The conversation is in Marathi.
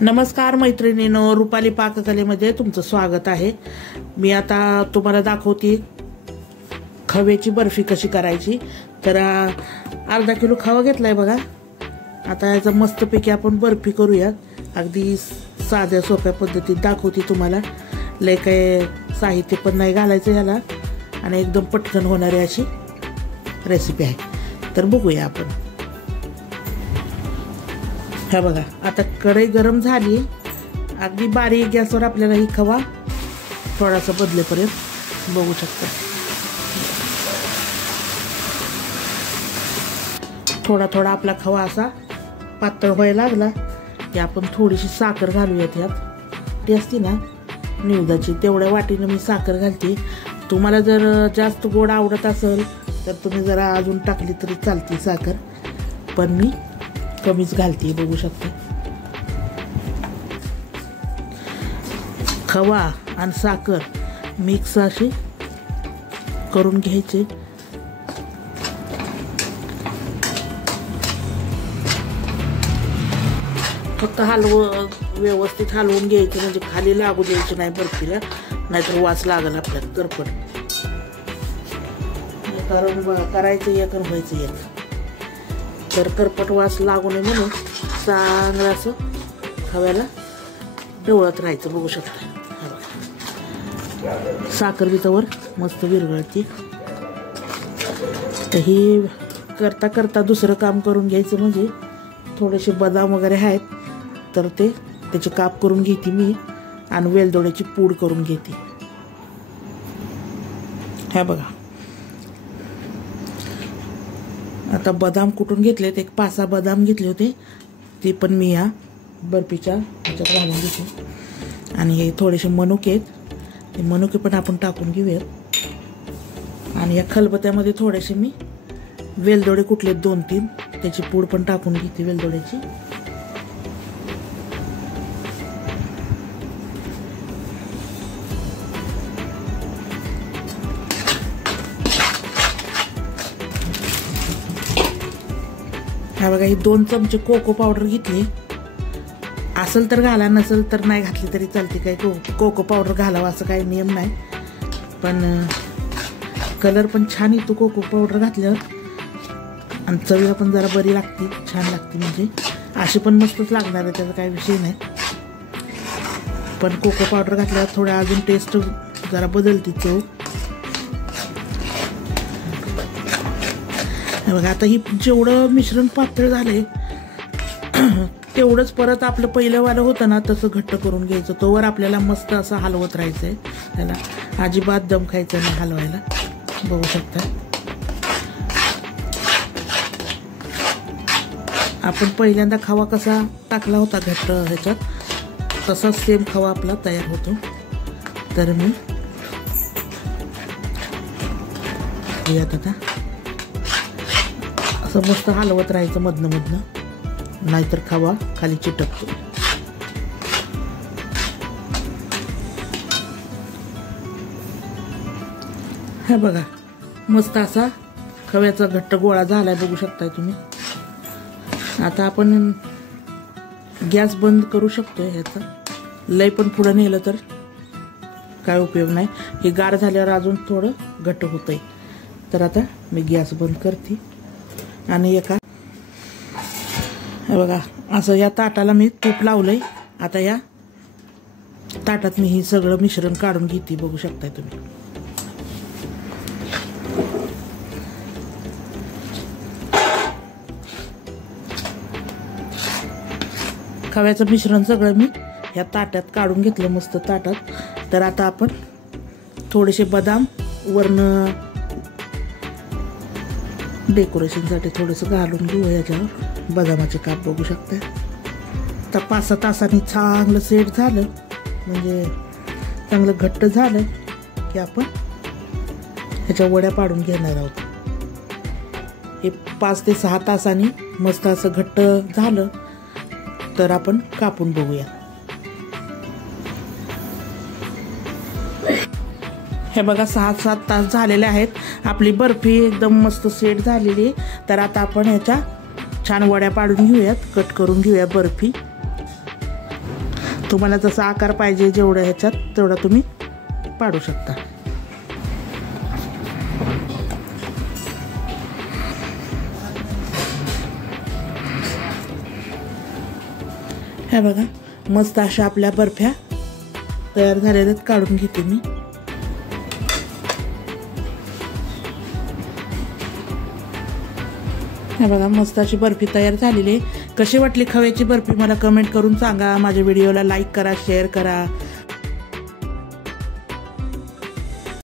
नमस्कार मैत्रिणींनो, रुपाली पाककलेमध्ये तुमचं स्वागत आहे। मी आता तुम्हाला दाखवते खव्याची बर्फी कशी करायची। तर अर्धा किलो खवा घेतलाय बघा। आता याचा मस्तपैकी आपण बर्फी करूया। अगदी साध्या सोप्या पद्धतीत दाखवते तुम्हाला। लय काय साहित्य पण नाही घालायचं याला आणि एकदम पटकन होणारी अशी रेसिपी आहे। तर बघूया आपण। हा बघा, आता कढई गरम झाली। अगदी बारीक गॅसवर आपल्याला ही खवा थोडासा बदलेपर्यंत बघू शकता। थोडा थोडा आपला खवा असा पातळ व्हायला लागला की आपण थोडीशी साखर घालूयात। यात ती असते ना निवदाची, तेवढ्या वाटीने मी साखर घालते। तुम्हाला जर जास्त गोड आवडत असेल तर तुम्ही जरा अजून टाकली तरी चालते साखर, पण मी कमीच घालते। बघू शकता खवा आणि साखर मिक्स अशी करून घ्यायचे। फक्त व्यवस्थित हलवून घ्यायचे, म्हणजे खाली लागू द्यायचे नाही बर्फीला, नाहीतर वास लागेल आपल्याला करपट। कारण करायचं एक आणि व्हायचं एक, तर करपट वास लागू नये म्हणून चांगलं असं खव्याला ढवळत राहायचं। बघू शकता साखर बितावर मस्त विरघळते। तर ही करता करता दुसरं काम करून घ्यायचं, म्हणजे थोडेसे बदाम वगैरे आहेत तर त्याचे काप करून घेते मी आणि वेलदोड्याची पूड करून घेते। हा बघा, आता बदाम कुटून घेतलेत, एक 5-6 बदाम घेतले होते, ते पण मी या बर्फीच्या ह्याच्यात घालून घेतो। आणि हे थोडेसे मनुके आहेत, ते मनुके पण आपण टाकून घेऊयात। आणि या खलबत्त्यामध्ये थोडेसे मी वेलदोडे कुटले 2-3, त्याची पूड पण टाकून घेते वेलदोड्याची। हा बघा, ही 2 चमचे कोको पावडर घेतली। असेल तर घाला, नसेल तर नाही घातली तरी चालते। काही कोको पावडर घालावा असं काही नियम नाही, पण कलर पण छान येतो कोको पावडर घातल्यावर, आणि चवीला पण जरा बरी लागते, छान लागते। म्हणजे अशी पण मस्तच लागणार आहे, त्याचा काही विषय नाही, पण कोको पावडर घातल्यावर थोडं अजून टेस्ट जरा बदलते चव। बघा, आता ही जेवढं मिश्रण पातळ झालंय तेवढंच परत आपलं पहिलं वालं होतं ना तसं घट्ट करून घ्यायचं। तोवर आपल्याला मस्त असं हलवत राहायचंय, त्याला अजिबात दम खायचं नाही हलवायला। बघू शकता आपण पहिल्यांदा खवा कसा टाकला होता घट्ट ह्याच्यात, तसाच सेम खवा आपला तयार होतो। तर मी यात आता असं मस्त हलवत राहायचं मधनं मधनं, नाहीतर खवा खाली चिटकतो। हा बघा, मस्त असा खव्याचा घट्ट गोळा झालाय, बघू शकताय तुम्ही। आता आपण गॅस बंद करू शकतोय ह्याचा, लय पण पुढे नेलं तर काय उपयोग नाही, हे गार झाल्यावर अजून थोडं घट्ट होतंय। तर आता मी गॅस बंद करते आणि एका हे बघा असं या ताटाला मी तूप लावलंय। आता या ताटात मी हे सगळं मिश्रण काढून घेते। बघू शकताय तुम्ही खव्याचं मिश्रण सगळं मी या ताटात काढून घेतलं, मस्त ताटात। तर आता आपण थोडेसे बदाम वरनं डेकोरेशनसाठी थोडंसं घालून घेऊ याच्यावर, बदामाचे काप। बघू शकता तर 5-6 तासांनी चांगलं सेट झालं, म्हणजे चांगलं घट्ट झालं की आपण ह्याच्या वड्या पाडून घेणार आहोत। हे 5 ते 6 तासांनी मस्त असं घट्ट झालं तर आपण कापून बघूया। हे बघा 6-7 तास झालेले आहेत, आपली बर्फी एकदम मस्त सेट झालेली। तर आता आपण ह्याच्या छान वड्या पाडून घेऊयात, कट करून घेऊया बर्फी। तुम्हाला जसा आकार पाहिजे जेवढं ह्याच्यात तेवढा तुम्ही पाडू शकता. हे बघा मस्त अशा आपल्या बर्फ्या तयार झालेल्या काढून घेते मी. हे बघा मस्त अशी बर्फी तयार झालेली आहे. कशी वाटली खव्याची बर्फी मला कमेंट करून सांगा. माझ्या व्हिडिओला लाईक करा, शेअर करा